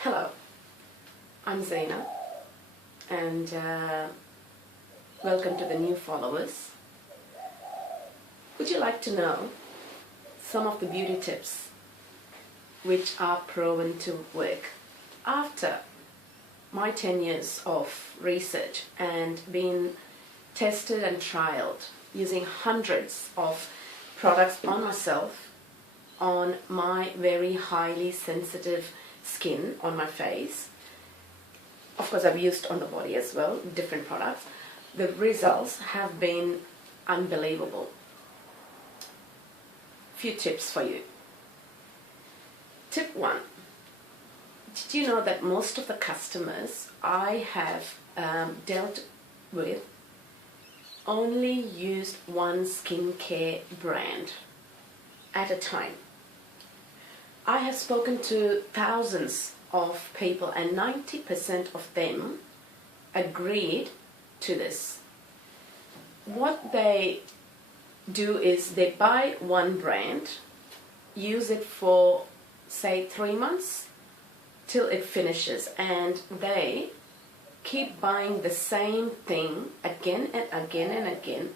Hello, I'm Zaina, and welcome to the new followers. Would you like to know some of the beauty tips which are proven to work? After my 10 years of research and being tested and trialed using hundreds of products on myself, on my very highly sensitive skin, on my face, of course I've used on the body as well, different products, the results have been unbelievable. Few tips for you. Tip 1. Did you know that most of the customers I have dealt with only used one skincare brand at a time? I have spoken to thousands of people and 90% of them agreed to this. What they do is they buy one brand, use it for say 3 months till it finishes, and they keep buying the same thing again and again and again,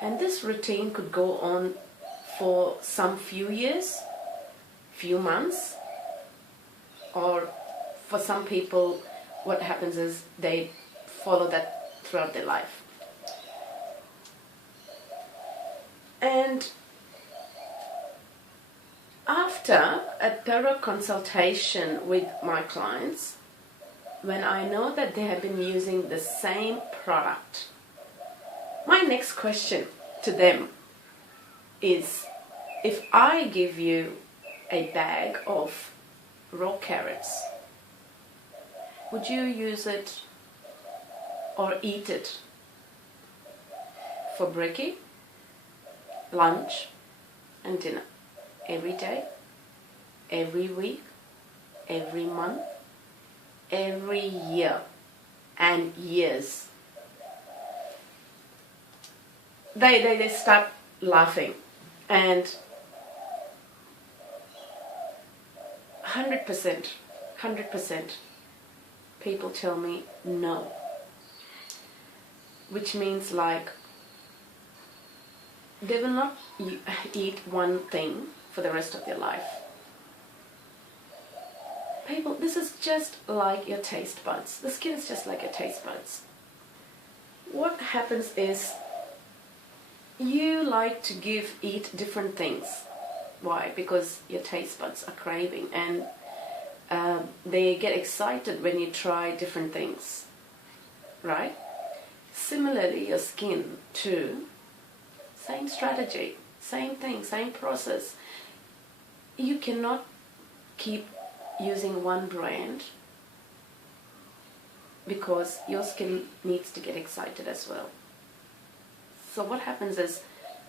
and this routine could go on for some few years, few months, or for some people what happens is they follow that throughout their life. And after a thorough consultation with my clients, when I know that they have been using the same product, my next question to them is, if I give you a bag of raw carrots, would you use it or eat it for brekkie, lunch and dinner, every day, every week, every month, every year and years? They start laughing, and 100% people tell me no, which means like they will not eat one thing for the rest of their life. People, this is just like your taste buds. The skin is just like your taste buds. What happens is you like to eat different things. Why? Because your taste buds are craving, and they get excited when you try different things, right? Similarly, your skin too, same strategy, same thing, same process. You cannot keep using one brand because your skin needs to get excited as well. So what happens is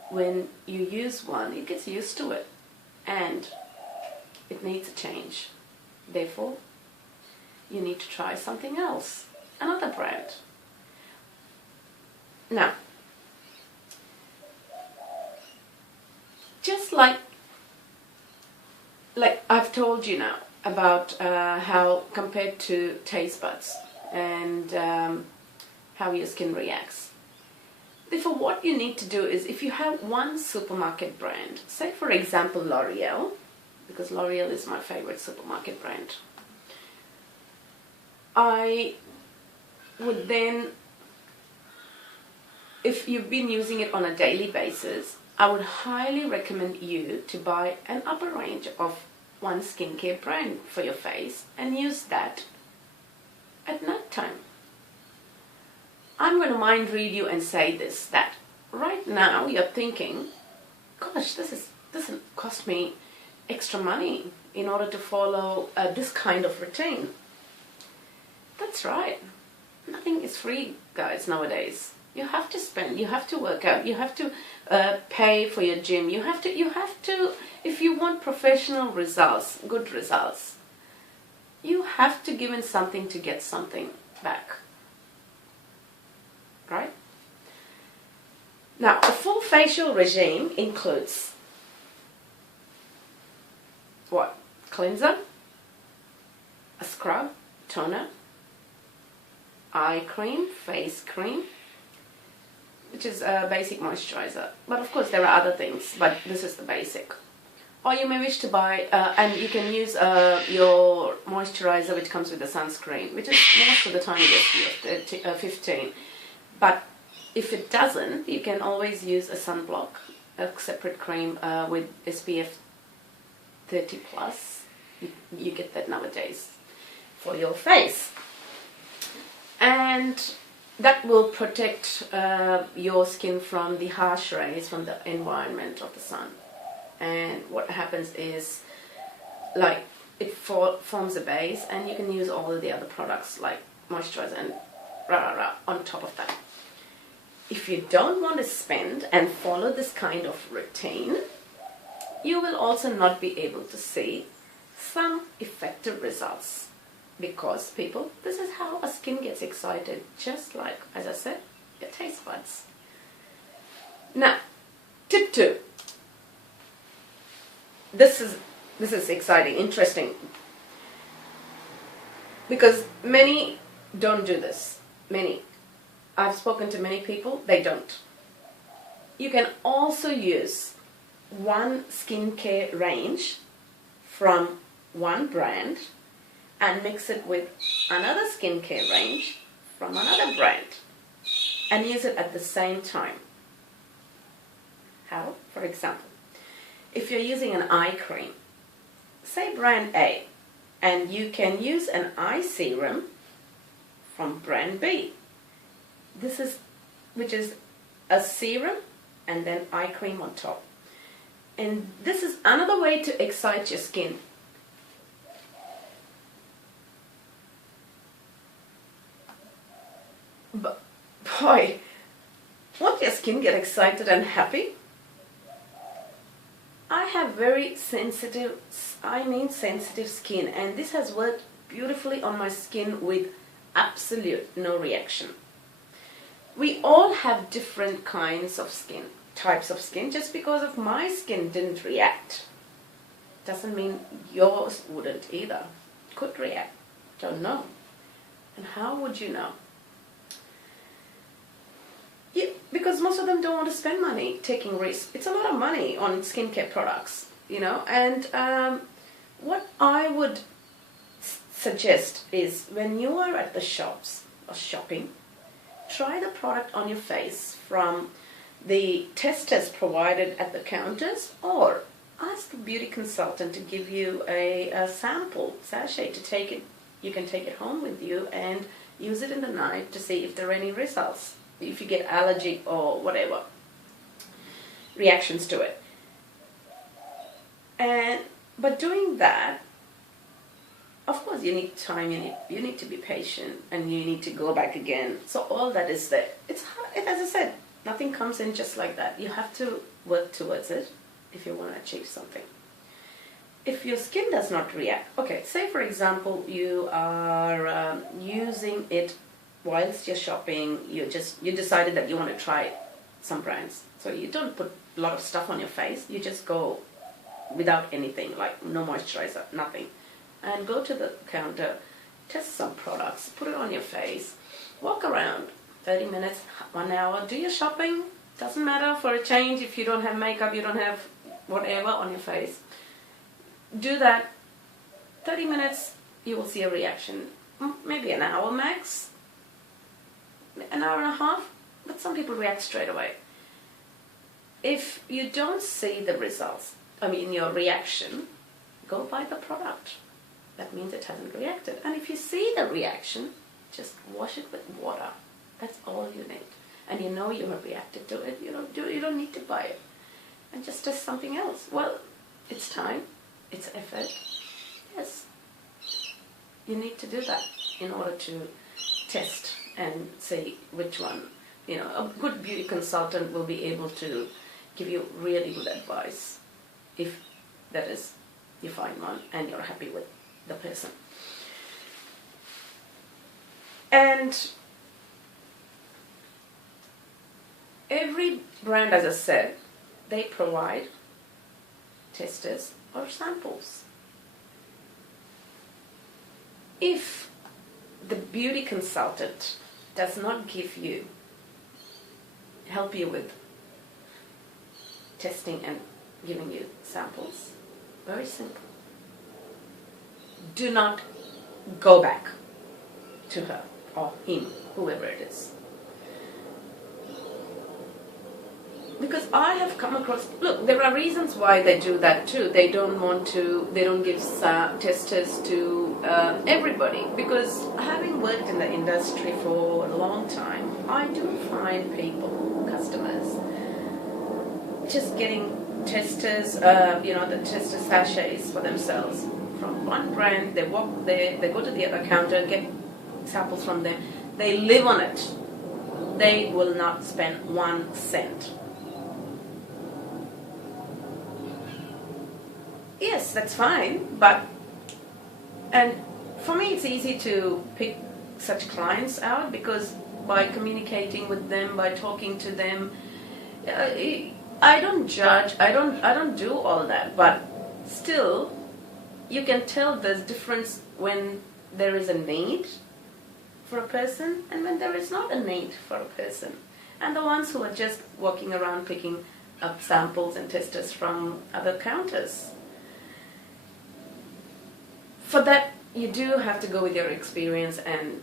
when you use one, it gets used to it and it needs a change. Therefore, you need to try something else, another brand. Now, just like I've told you now about how compared to taste buds and how your skin reacts. Therefore, what you need to do is, if you have one supermarket brand, say for example L'Oreal, because L'Oreal is my favorite supermarket brand, I would then, if you've been using it on a daily basis, I would highly recommend you to buy an upper range of one skincare brand for your face and use that at night time. I'm going to mind read you and say this, that right now you're thinking, gosh, this doesn't cost me extra money in order to follow this kind of routine. That's right. Nothing is free, guys, nowadays. You have to spend, you have to work out, you have to pay for your gym, you have to, if you want professional results, good results, you have to give in something to get something back. Right? Now, a full facial regime includes what? Cleanser, a scrub, toner, eye cream, face cream, which is a basic moisturizer. But of course there are other things, but this is the basic. Or you may wish to buy, and you can use your moisturizer which comes with the sunscreen, which is most of the time it is 15. But if it doesn't, you can always use a sunblock, a separate cream with SPF 30 plus. You get that nowadays for your face. And that will protect your skin from the harsh rays from the environment of the sun. And what happens is, like, it forms a base, and you can use all of the other products like moisturizer and on top of that. If you don't want to spend and follow this kind of routine, you will also not be able to see some effective results, because people, this is how our skin gets excited, just like, as I said, your taste buds. Now, tip 2. This is exciting, interesting, because many don't do this. I've spoken to many people, they don't. You can also use one skincare range from one brand and mix it with another skincare range from another brand and use it at the same time. How? For example, if you're using an eye cream, say brand A, and you can use an eye serum from brand B. Which is a serum and then eye cream on top. And this is another way to excite your skin. But boy, won't your skin get excited and happy? I have very sensitive skin, and this has worked beautifully on my skin with absolute no reaction. We all have different kinds of skin, types of skin. Just because of my skin didn't react doesn't mean yours wouldn't either. Could react, don't know. And how would you know? Yeah, because most of them don't want to spend money taking risks. It's a lot of money on skincare products, you know. And what I would suggest is, when you are at the shops or shopping, try the product on your face from the testers provided at the counters, or ask a beauty consultant to give you a sample sachet to take it. You can take it home with you and use it in the night to see if there are any results, if you get allergic or whatever reactions to it. But doing that, of course, you need time, you need to be patient, and you need to go back again. So all that is there. It's hard, as I said, nothing comes in just like that. You have to work towards it if you want to achieve something. If your skin does not react, okay, say for example you are using it whilst you're shopping, you decided that you want to try some brands. So you don't put a lot of stuff on your face, you just go without anything, like no moisturizer, nothing. And go to the counter, test some products, put it on your face, walk around 30 minutes, 1 hour, do your shopping. Doesn't matter, for a change, if you don't have makeup, you don't have whatever on your face. Do that, 30 minutes, you will see a reaction. Maybe an hour max, an hour and a half, but some people react straight away. If you don't see the results, your reaction, go buy the product. That means it hasn't reacted. And if you see the reaction, just wash it with water. That's all you need. And you know you have reacted to it. You don't need to buy it. And just test something else. Well, it's time. It's effort. Yes. You need to do that in order to test and see which one. A good beauty consultant will be able to give you really good advice, if that is, you find one and you're happy with the person. And Every brand, as I said, they provide testers or samples. If the beauty consultant does not help you with testing and giving you samples, very simple. Do not go back to her or him, whoever it is. Because I have come across, look, there are reasons why they do that too. They don't give testers to everybody. Because having worked in the industry for a long time, I do find customers, just getting testers, the tester sachets for themselves. From one brand, they walk there, they go to the other counter, get samples from them. They live on it. They will not spend 1 cent. Yes, that's fine, and for me it's easy to pick such clients out because by communicating with them, by talking to them, I don't judge, I don't do all that, but still you can tell there's difference when there is a need for a person and when there is not a need for a person. And the ones who are just walking around picking up samples and testers from other counters. For that, you do have to go with your experience and,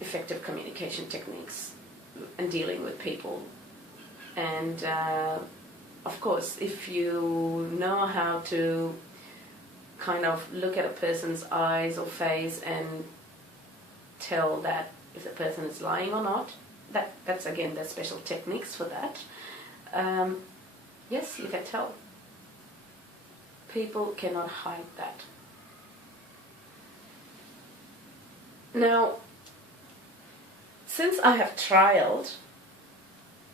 effective communication techniques and dealing with people. And, of course, if you know how to kind of look at a person's eyes or face and tell that if the person is lying or not, that's again, there's special techniques for that. Yes, you can tell. People cannot hide that. Now, since I have trialed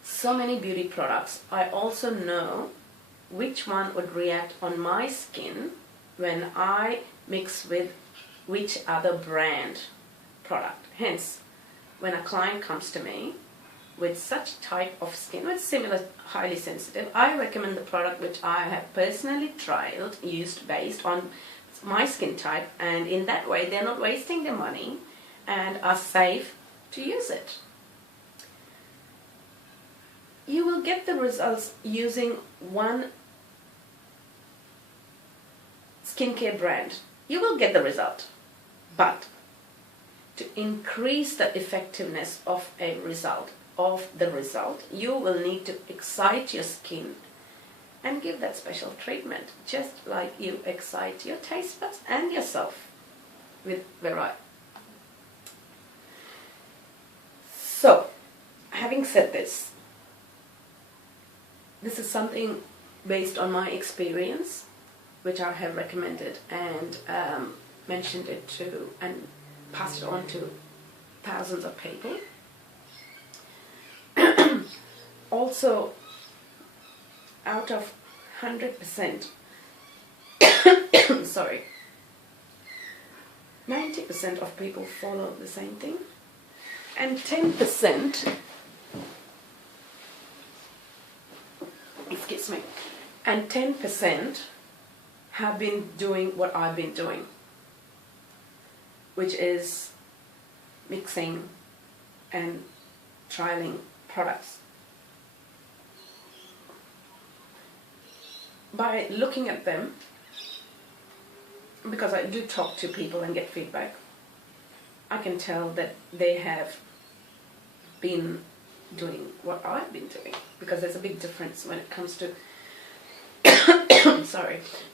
so many beauty products, I also know which one would react on my skin when I mix with which other brand product. Hence, when a client comes to me with such type of skin, with similar highly sensitive, I recommend the product which I have personally trialed, used based on my skin type, and in that way they're not wasting their money and are safe to use it. You will get the results using one skincare brand. You will get the result, but to increase the effectiveness of the result, you will need to excite your skin and give that special treatment, just like you excite your taste buds and yourself with variety. So, having said this is something based on my experience, which I have recommended and mentioned it to and passed it on to thousands of people. Also, out of 100%, 90% of people follow the same thing, and 10%, excuse me, and 10% have been doing what I've been doing, which is mixing and trialing products. By looking at them, because I do talk to people and get feedback, I can tell that they have been doing what I've been doing, because there's a big difference when it comes to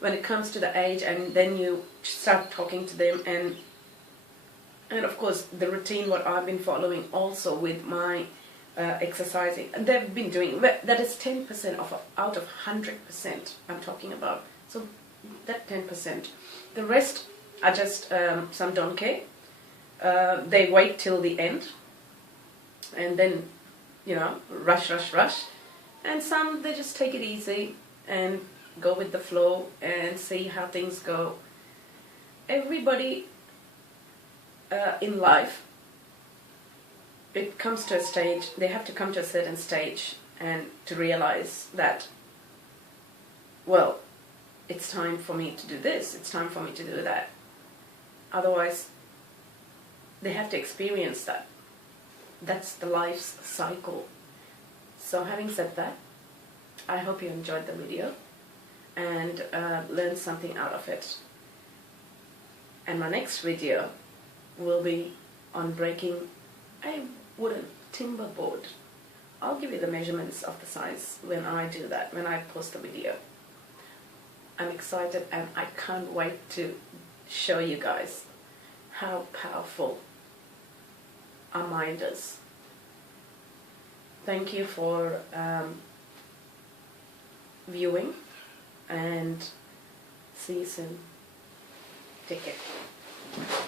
when it comes to the age, and then you start talking to them, and of course the routine what I've been following also with my exercising, they've been doing, that is 10% out of 100% I'm talking about. So that 10%, the rest are just some don't care. They wait till the end and then rush, and some they just take it easy and go with the flow and see how things go. Everybody in life, it comes to a stage, they have to come to a certain stage, and to realize that, well, it's time for me to do this, it's time for me to do that. Otherwise, they have to experience that. That's the life's cycle. So having said that, I hope you enjoyed the video and learned something out of it. And my next video will be on breaking a wooden timber board. I'll give you the measurements of the size when I do that, when I post the video. I'm excited and I can't wait to show you guys how powerful our mind is. Thank you for viewing, and see you soon. Take care.